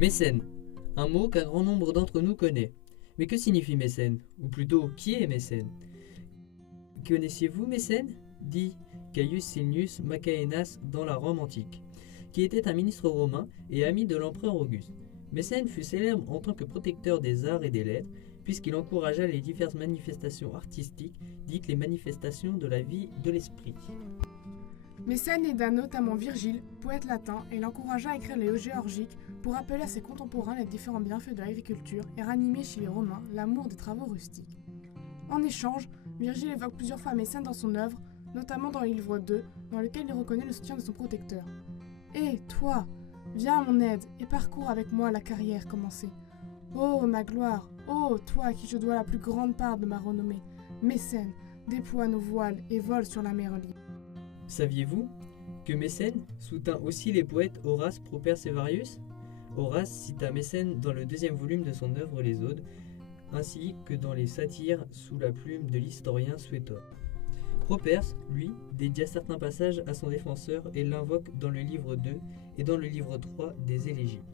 Mécène, un mot qu'un grand nombre d'entre nous connaît. Mais que signifie mécène? Ou plutôt, qui est mécène? Connaissiez-vous Mécène? Dit Caius Cilnius Macaenas dans la Rome antique, qui était un ministre romain et ami de l'empereur Auguste. Mécène fut célèbre en tant que protecteur des arts et des lettres, puisqu'il encouragea les diverses manifestations artistiques, dites les manifestations de la vie de l'esprit. Mécène aida notamment Virgile, poète latin, et l'encouragea à écrire les Géorgiques pour rappeler à ses contemporains les différents bienfaits de l'agriculture et ranimer chez les Romains l'amour des travaux rustiques. En échange, Virgile évoque plusieurs fois Mécène dans son œuvre, notamment dans le livre 2, dans lequel il reconnaît le soutien de son protecteur. « Hé, toi, viens à mon aide et parcours avec moi la carrière commencée. Oh, ma gloire, oh, toi à qui je dois la plus grande part de ma renommée, Mécène, déploie nos voiles et vole sur la mer libre. » Saviez-vous que Mécène soutint aussi les poètes Horace, Properce et Varius? Horace cita Mécène dans le 2e volume de son œuvre Les Odes, ainsi que dans les satires sous la plume de l'historien Suétone. Properce, lui, dédia certains passages à son défenseur et l'invoque dans le livre 2 et dans le livre 3 des Élégies.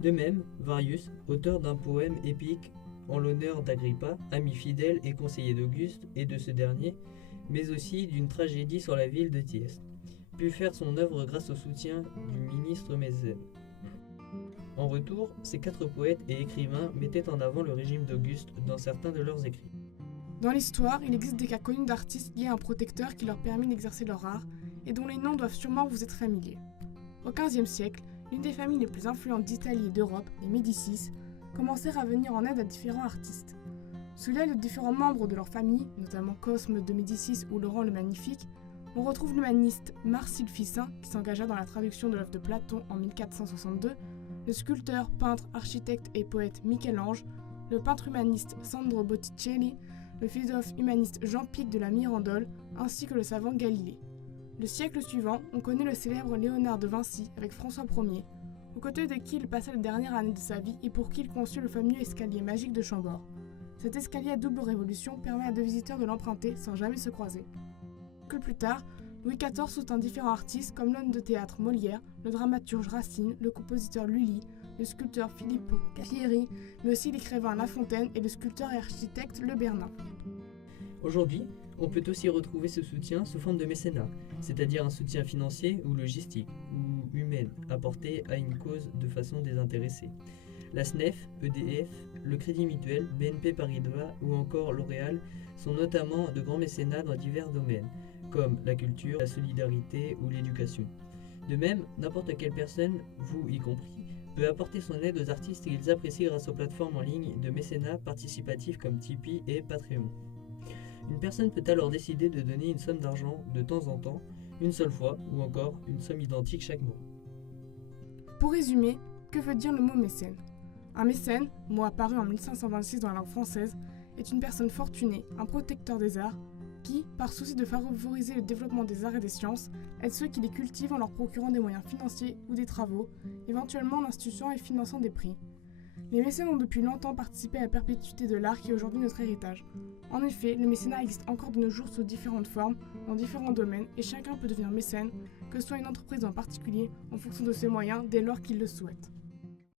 De même, Varius, auteur d'un poème épique en l'honneur d'Agrippa, ami fidèle et conseiller d'Auguste et de ce dernier, mais aussi d'une tragédie sur la ville de Thieste, put faire son œuvre grâce au soutien du ministre Mécène. En retour, ces 4 poètes et écrivains mettaient en avant le régime d'Auguste dans certains de leurs écrits. Dans l'histoire, il existe des cas connus d'artistes liés à un protecteur qui leur permet d'exercer leur art et dont les noms doivent sûrement vous être familiers. Au XVe siècle, l'une des familles les plus influentes d'Italie et d'Europe, les Médicis, commencèrent à venir en aide à différents artistes. Sous l'aile de différents membres de leur famille, notamment Cosme de Médicis ou Laurent le Magnifique, on retrouve l'humaniste Marcille Ficin qui s'engagea dans la traduction de l'œuvre de Platon en 1462, le sculpteur, peintre, architecte et poète Michel-Ange, le peintre humaniste Sandro Botticelli, le philosophe humaniste Jean-Pic de la Mirandole, ainsi que le savant Galilée. Le siècle suivant, on connaît le célèbre Léonard de Vinci avec François Ier, aux côtés de qui il passa les dernières années de sa vie et pour qui il conçut le fameux escalier magique de Chambord. Cet escalier à double révolution permet à 2 visiteurs de l'emprunter sans jamais se croiser. Que plus tard, Louis XIV soutint différents artistes comme l'homme de théâtre Molière, le dramaturge Racine, le compositeur Lully, le sculpteur Filippo Chieri, mais aussi l'écrivain La Fontaine et le sculpteur et architecte Le Bernin. Aujourd'hui, on peut aussi retrouver ce soutien sous forme de mécénat, c'est-à-dire un soutien financier ou logistique, ou humain, apporté à une cause de façon désintéressée. La SNEF, EDF, le Crédit Mutuel, BNP Paribas ou encore L'Oréal sont notamment de grands mécénats dans divers domaines, comme la culture, la solidarité ou l'éducation. De même, n'importe quelle personne, vous y compris, peut apporter son aide aux artistes qu'ils apprécient grâce aux plateformes en ligne de mécénat participatif comme Tipeee et Patreon. Une personne peut alors décider de donner une somme d'argent de temps en temps, une seule fois, ou encore une somme identique chaque mois. Pour résumer, que veut dire le mot mécène? Un mécène, mot apparu en 1526 dans la langue française, est une personne fortunée, un protecteur des arts, qui, par souci de favoriser le développement des arts et des sciences, aide ceux qui les cultivent en leur procurant des moyens financiers ou des travaux, éventuellement en instituant et finançant des prix. Les mécènes ont depuis longtemps participé à la perpétuité de l'art qui est aujourd'hui notre héritage. En effet, le mécénat existe encore de nos jours sous différentes formes, dans différents domaines, et chacun peut devenir mécène, que ce soit une entreprise en particulier, en fonction de ses moyens, dès lors qu'il le souhaite.